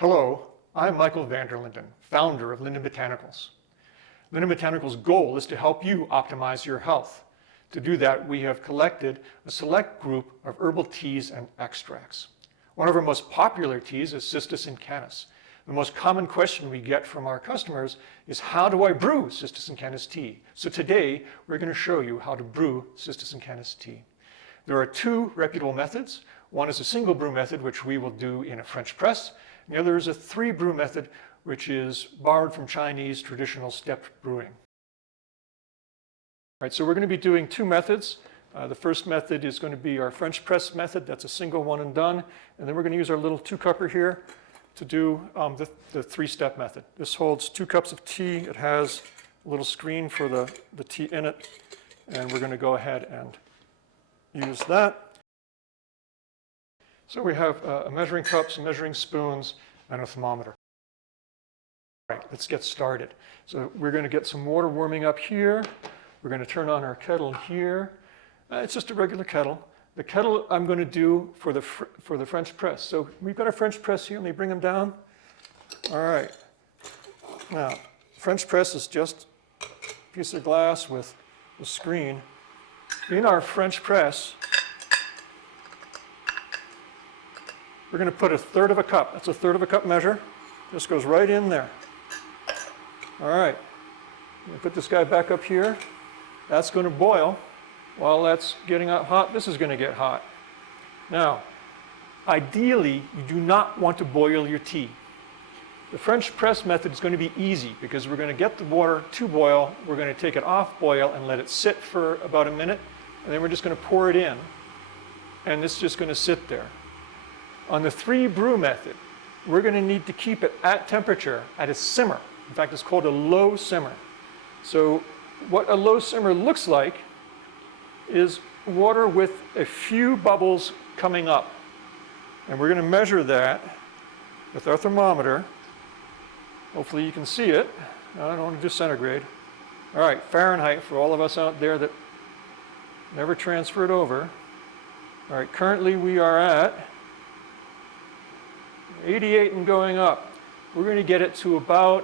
Hello, I'm Michael van der Linden, founder of Linden Botanicals. Linden Botanicals' goal is to help you optimize your health. To do that, we have collected a select group of herbal teas and extracts. One of our most popular teas is Cistus Incanus. The most common question we get from our customers is, how do I brew Cistus Incanus tea? So today, we're going to show you how to brew Cistus Incanus tea. There are two reputable methods. One is a single brew method, which we will do in a French press. The other is a 3-brew method, which is borrowed from Chinese traditional stepped brewing. All right, so we're going to be doing two methods. The first method is going to be our French press method. That's a single one and done. And then we're going to use our little 2-cupper here to do the 3-step method. This holds 2 cups of tea. It has a little screen for the tea in it. And we're going to go ahead and use that. So we have a measuring cup, some measuring spoons, and a thermometer. All right, let's get started. So we're going to get some water warming up here. We're going to turn on our kettle here. It's just a regular kettle. The kettle I'm going to do for the French press. So we've got a French press here. Let me bring them down. All right. Now, French press is just a piece of glass with a screen. In our French press, we're going to put 1/3 of a cup. That's a 1/3 of a cup measure. This goes right in there. All right. I'm going to put this guy back up here. That's going to boil. While that's getting hot, this is going to get hot. Now, ideally, you do not want to boil your tea. The French press method is going to be easy because we're going to get the water to boil. We're going to take it off boil and let it sit for about a minute. And then we're just going to pour it in. And it's just going to sit there. On the 3-brew method, we're going to need to keep it at temperature, at a simmer. In fact, it's called a low simmer. So what a low simmer looks like is water with a few bubbles coming up. And we're going to measure that with our thermometer. Hopefully you can see it. I don't want to do centigrade. All right, Fahrenheit for all of us out there that never transferred over. All right, currently we are at 88 and going up. We're going to get it to about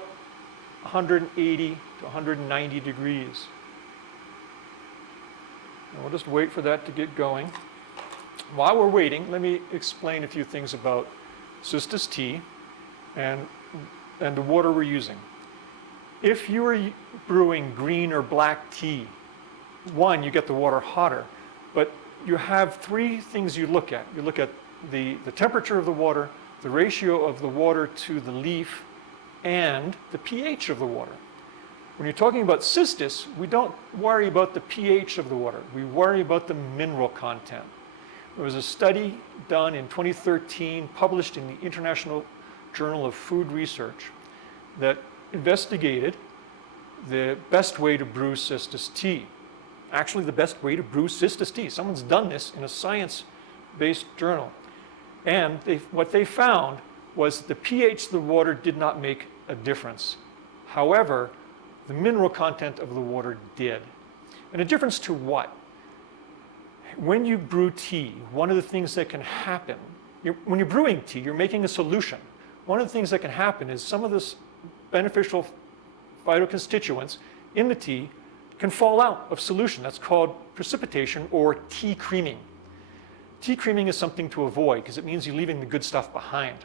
180 to 190 degrees. And we'll just wait for that to get going. While we're waiting, let me explain a few things about Cistus tea and the water we're using. If you are brewing green or black tea, one, you get the water hotter, but you have 3 things you look at. You look at the temperature of the water, the ratio of the water to the leaf, and the pH of the water. When you're talking about Cistus, we don't worry about the pH of the water. We worry about the mineral content. There was a study done in 2013, published in the International Journal of Food Research, that investigated the best way to brew Cistus tea. Actually, the best way to brew Cistus tea. Someone's done this in a science-based journal. And what they found was the pH of the water did not make a difference. However, the mineral content of the water did. And a difference to what? When you brew tea, one of the things that can happen, when you're brewing tea, you're making a solution. One of the things that can happen is some of this beneficial phytoconstituents in the tea can fall out of solution. That's called precipitation or tea creaming. Tea creaming is something to avoid because it means you're leaving the good stuff behind,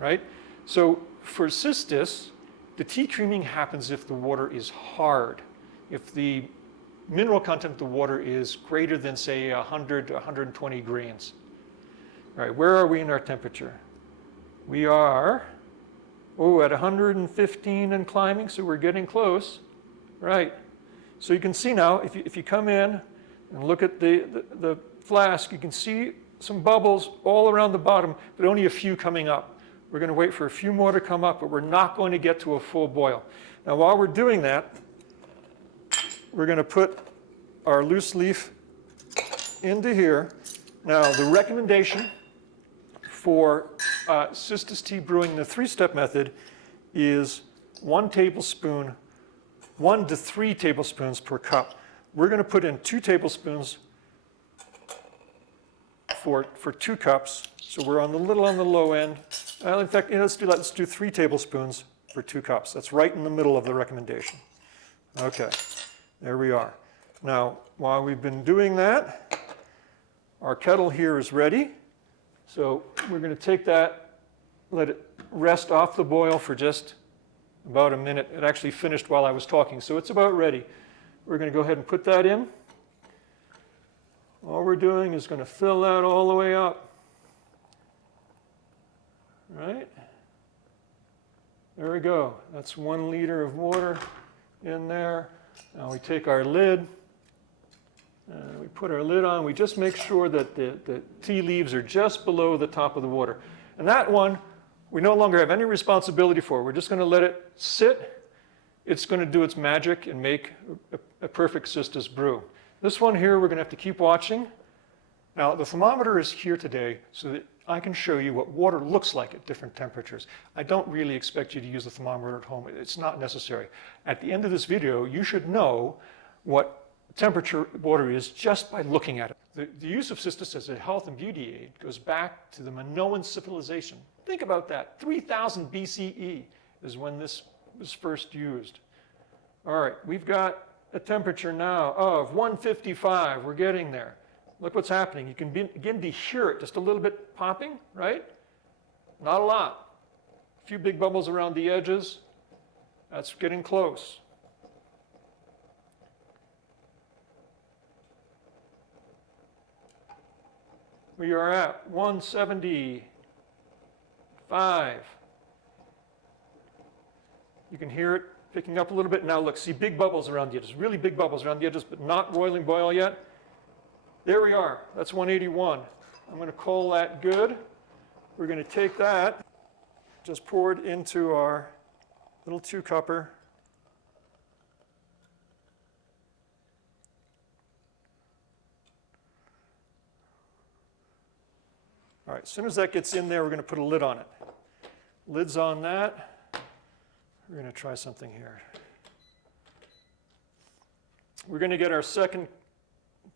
right? So for Cistus, the tea creaming happens if the water is hard. If the mineral content of the water is greater than, say, 100 to 120 grains. All right, where are we in our temperature? We are, at 115 and climbing, so we're getting close. Right. So you can see now, if you come in and look at the flask, you can see some bubbles all around the bottom, but only a few coming up. We're going to wait for a few more to come up, but we're not going to get to a full boil. Now, while we're doing that, we're going to put our loose leaf into here. Now, the recommendation for Cistus tea brewing the 3-step method is 1 tablespoon, 1 to 3 tablespoons per cup. We're going to put in 2 tablespoons for 2 cups. So we're on the low end. Well, in fact, let's do that. Let's do 3 tablespoons for 2 cups. That's right in the middle of the recommendation. Okay, there we are. Now, while we've been doing that, our kettle here is ready. So we're going to take that, let it rest off the boil for just about a minute. It actually finished while I was talking, so it's about ready. We're going to go ahead and put that in. All we're doing is going to fill that all the way up. Right? There we go. That's 1 liter of water in there. Now we take our lid, we put our lid on. We just make sure that the tea leaves are just below the top of the water. And that one, we no longer have any responsibility for. We're just going to let it sit. It's going to do its magic and make a perfect Cistus brew. This one here, we're going to have to keep watching. Now, the thermometer is here today so that I can show you what water looks like at different temperatures. I don't really expect you to use the thermometer at home. It's not necessary. At the end of this video, you should know what temperature water is just by looking at it. The use of Cistus as a health and beauty aid goes back to the Minoan civilization. Think about that. 3000 BCE is when this was first used. All right, we've got a temperature now of 155. We're getting there. Look what's happening. You can begin to hear it just a little bit popping, right? Not a lot. A few big bubbles around the edges. That's getting close. We are at 175. You can hear it picking up a little bit. Now look, see big bubbles around the edges, really big bubbles around the edges, but not boiling boil yet. There we are. That's 181. I'm going to call that good. We're going to take that, just pour it into our little 2-cupper. All right, as soon as that gets in there, we're going to put a lid on it. Lid's on that. We're going to try something here. We're going to get our second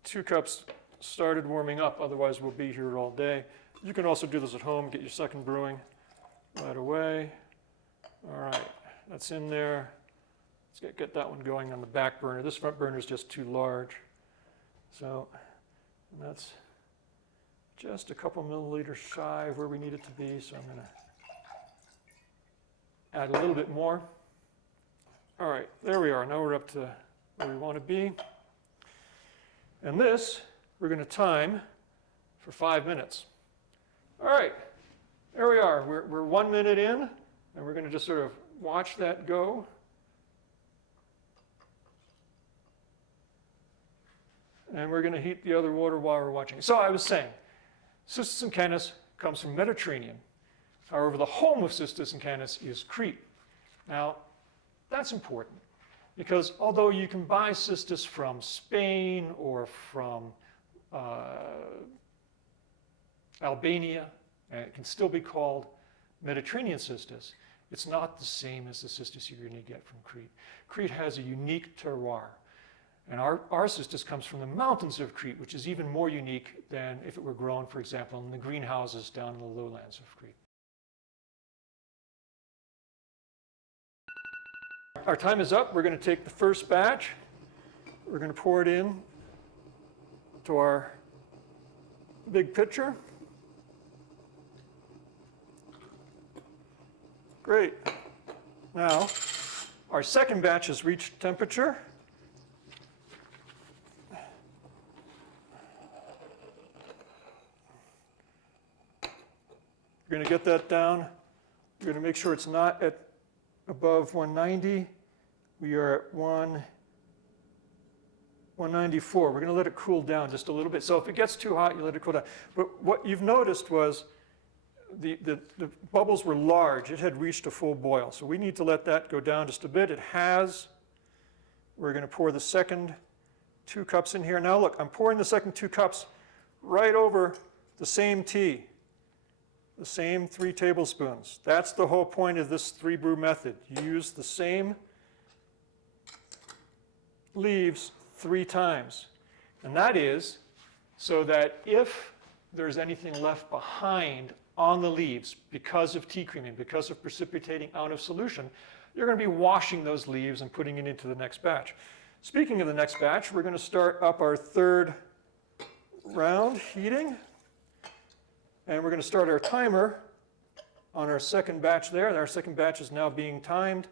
2 cups started warming up, otherwise we'll be here all day. You can also do this at home, get your second brewing right away. All right, that's in there. Let's get that one going on the back burner. This front burner is just too large. So that's just a couple milliliters shy of where we need it to be, so I'm going to add a little bit more. All right, there we are. Now we're up to where we want to be. And this, we're going to time for 5 minutes. All right, there we are. We're 1 minute in, and we're going to just sort of watch that go. And we're going to heat the other water while we're watching. So I was saying, Cistus Incanus comes from Mediterranean. However, the home of Cistus Incanus is Crete. Now, that's important because although you can buy Cistus from Spain or from Albania, and it can still be called Mediterranean Cistus, it's not the same as the Cistus you're going to get from Crete. Crete has a unique terroir. And our Cistus comes from the mountains of Crete, which is even more unique than if it were grown, for example, in the greenhouses down in the lowlands of Crete. Our time is up. We're going to take the first batch. We're going to pour it in to our big pitcher. Great. Now, our second batch has reached temperature. We're going to get that down. We're going to make sure it's not at above 190. We are at 194. We're going to let it cool down just a little bit. So if it gets too hot, you let it cool down. But what you've noticed was the bubbles were large. It had reached a full boil. So we need to let that go down just a bit. It has. We're going to pour the second 2 cups in here. Now look, I'm pouring the second 2 cups right over the same tea. The same 3 tablespoons. That's the whole point of this 3-brew method. You use the same leaves 3 times. And that is so that if there's anything left behind on the leaves because of tea creaming, because of precipitating out of solution, you're going to be washing those leaves and putting it into the next batch. Speaking of the next batch, we're going to start up our third round heating. And we're going to start our timer on our second batch there. Our second batch is now being timed.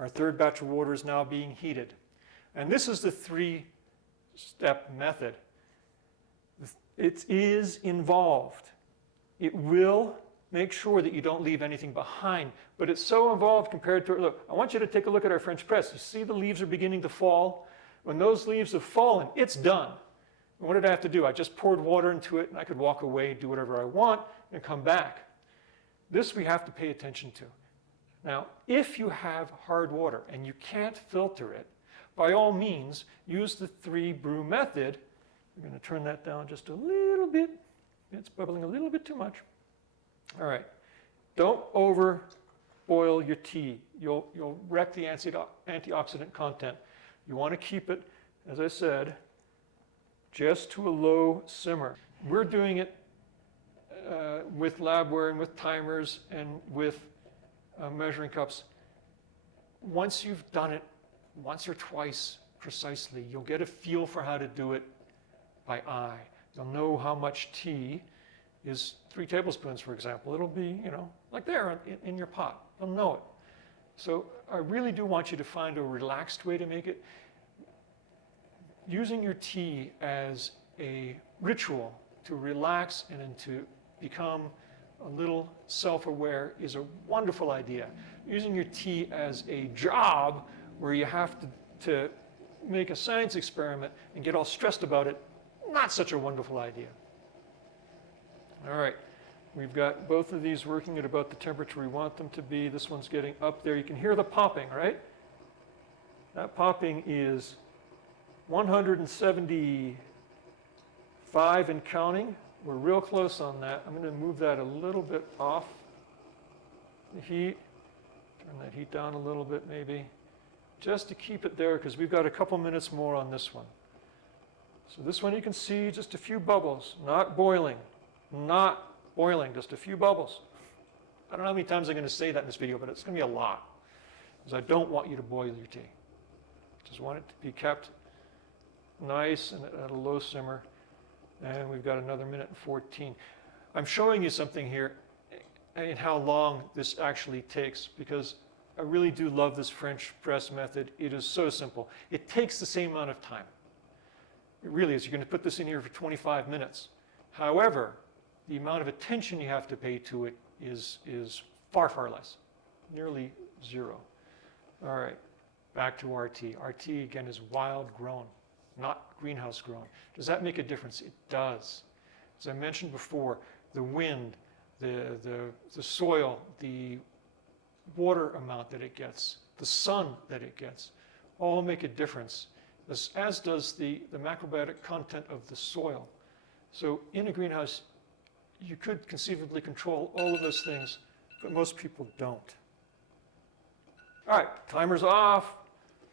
Our third batch of water is now being heated. And this is the three-step method. It is involved. It will make sure that you don't leave anything behind. But it's so involved compared to, look, I want you to take a look at our French press. You see the leaves are beginning to fall? When those leaves have fallen, it's done. And what did I have to do? I just poured water into it, and I could walk away, do whatever I want, and come back. This we have to pay attention to. Now, if you have hard water and you can't filter it, by all means, use the 3-brew method. We're going to turn that down just a little bit. It's bubbling a little bit too much. All right. Don't over boil your tea. You'll wreck the antioxidant content. You want to keep it, as I said, just to a low simmer. We're doing it with labware and with timers and with measuring cups. Once you've done it once or twice precisely, you'll get a feel for how to do it by eye. You'll know how much tea is 3 tablespoons, for example. It'll be, like there in your pot. You'll know it. So I really do want you to find a relaxed way to make it. Using your tea as a ritual to relax and to become a little self-aware is a wonderful idea. Using your tea as a job where you have to make a science experiment and get all stressed about it, not such a wonderful idea. All right, we've got both of these working at about the temperature we want them to be. This one's getting up there. You can hear the popping, right? That popping is 175 and counting. We're real close on that. I'm going to move that a little bit off the heat. Turn that heat down a little bit maybe, just to keep it there because we've got a couple minutes more on this one. So this one you can see just a few bubbles, not boiling, just a few bubbles. I don't know how many times I'm going to say that in this video, but it's going to be a lot because I don't want you to boil your tea. Just want it to be kept nice and at a low simmer. And we've got another minute and 14. I'm showing you something here and how long this actually takes because I really do love this French press method. It is so simple. It takes the same amount of time. It really is. You're going to put this in here for 25 minutes. However, the amount of attention you have to pay to it is far, far less, nearly zero. All right, back to our tea. Our tea, again, is wild grown, not greenhouse grown. Does that make a difference? It does. As I mentioned before, the wind, the soil, the water amount that it gets, the sun that it gets, all make a difference, as does the macrobiotic content of the soil. So in a greenhouse, you could conceivably control all of those things, but most people don't. All right, timer's off.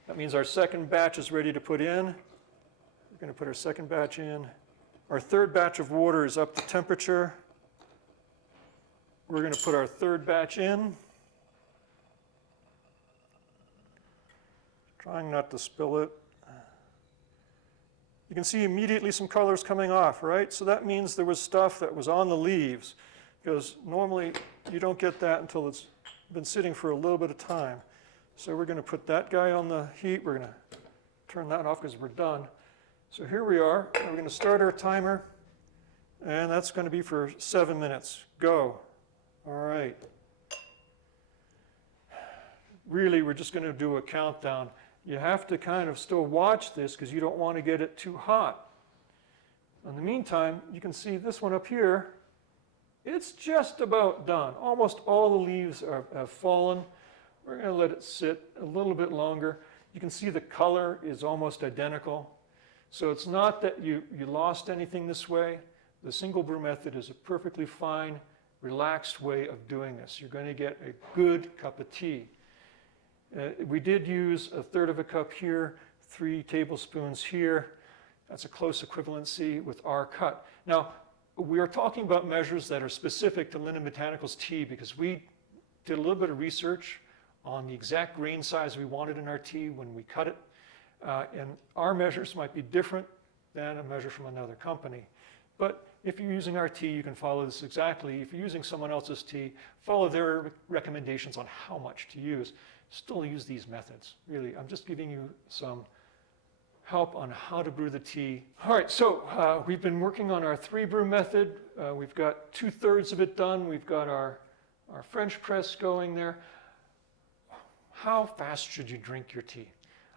That means our second batch is ready to put in. We're going to put our second batch in. Our third batch of water is up to temperature. We're going to put our third batch in. Trying not to spill it. You can see immediately some colors coming off, right? So that means there was stuff that was on the leaves, because normally you don't get that until it's been sitting for a little bit of time. So we're going to put that guy on the heat. We're going to turn that off because we're done. So here we are. We're going to start our timer, and that's going to be for 7 minutes. Go. All right. Really, we're just going to do a countdown. You have to kind of still watch this because you don't want to get it too hot. In the meantime, you can see this one up here. It's just about done. Almost all the leaves have fallen. We're going to let it sit a little bit longer. You can see the color is almost identical. So it's not that you lost anything this way. The single brew method is a perfectly fine, relaxed way of doing this. You're going to get a good cup of tea. We did use 1/3 of a cup here, 3 tablespoons here. That's a close equivalency with our cut. Now, we are talking about measures that are specific to Linden Botanicals tea because we did a little bit of research on the exact grain size we wanted in our tea when we cut it. And our measures might be different than a measure from another company. But if you're using our tea, you can follow this exactly. If you're using someone else's tea, follow their recommendations on how much to use. Still use these methods, really. I'm just giving you some help on how to brew the tea. All right, so we've been working on our 3-brew method. We've got 2/3 of it done. We've got our French press going there. How fast should you drink your tea?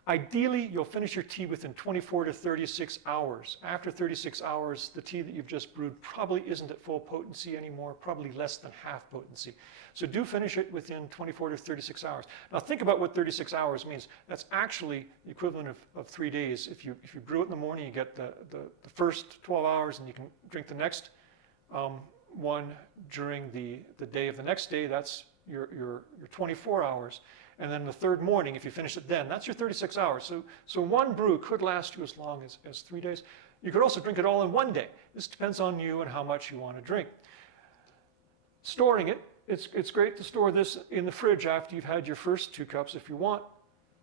Ideally, you'll finish your tea within 24 to 36 hours. After 36 hours, the tea that you've just brewed probably isn't at full potency anymore, probably less than half potency. So do finish it within 24 to 36 hours. Now think about what 36 hours means. That's actually the equivalent of 3 days. If you brew it in the morning, you get the first 12 hours and you can drink the next one during the day of the next day. That's your 24 hours. And then the third morning, if you finish it then, that's your 36 hours. So one brew could last you as long as 3 days. You could also drink it all in one day. This depends on you and how much you want to drink. Storing it, it's great to store this in the fridge after you've had your first 2 cups if you want.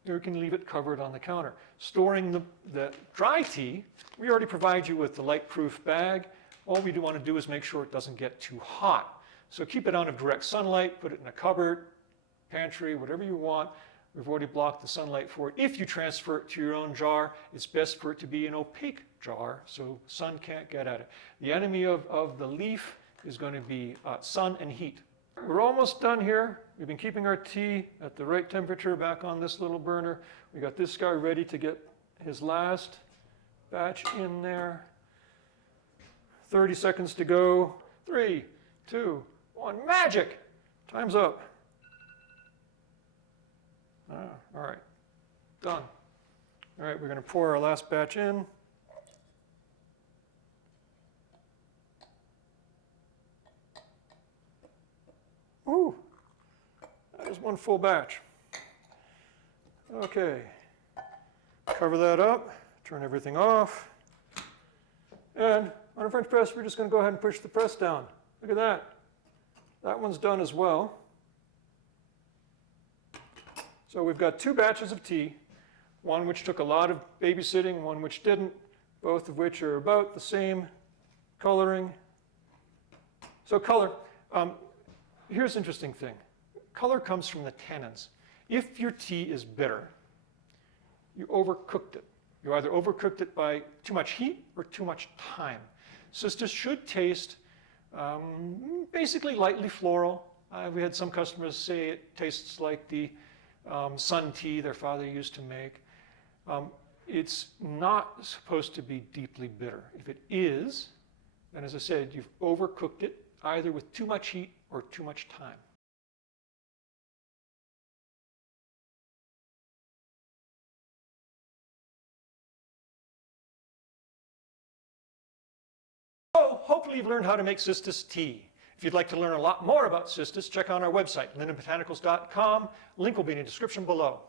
You can leave it covered on the counter. Storing the dry tea, we already provide you with the light-proof bag. All we do want to do is make sure it doesn't get too hot. So keep it out of direct sunlight, put it in a cupboard, pantry, whatever you want. We've already blocked the sunlight for it. If you transfer it to your own jar, it's best for it to be an opaque jar so sun can't get at it. The enemy of the leaf is going to be sun and heat. We're almost done here. We've been keeping our tea at the right temperature back on this little burner. We got this guy ready to get his last batch in there. 30 seconds to go. 3, 2, 1, magic! Time's up. All right, done. All right, we're going to pour our last batch in. Ooh, that is one full batch. Okay, cover that up, turn everything off. And on a French press, we're just going to go ahead and push the press down. Look at that. That one's done as well. So we've got 2 batches of tea, one which took a lot of babysitting, one which didn't, both of which are about the same coloring. So color, here's an interesting thing. Color comes from the tannins. If your tea is bitter, you overcooked it. You either overcooked it by too much heat or too much time. Cistus should taste basically lightly floral. We had some customers say it tastes like the sun tea their father used to make. It's not supposed to be deeply bitter. If it is, then as I said, you've overcooked it either with too much heat or too much time. So hopefully you've learned how to make Cistus tea. If you'd like to learn a lot more about Cistus, check out our website, lindenbotanicals.com. Link will be in the description below.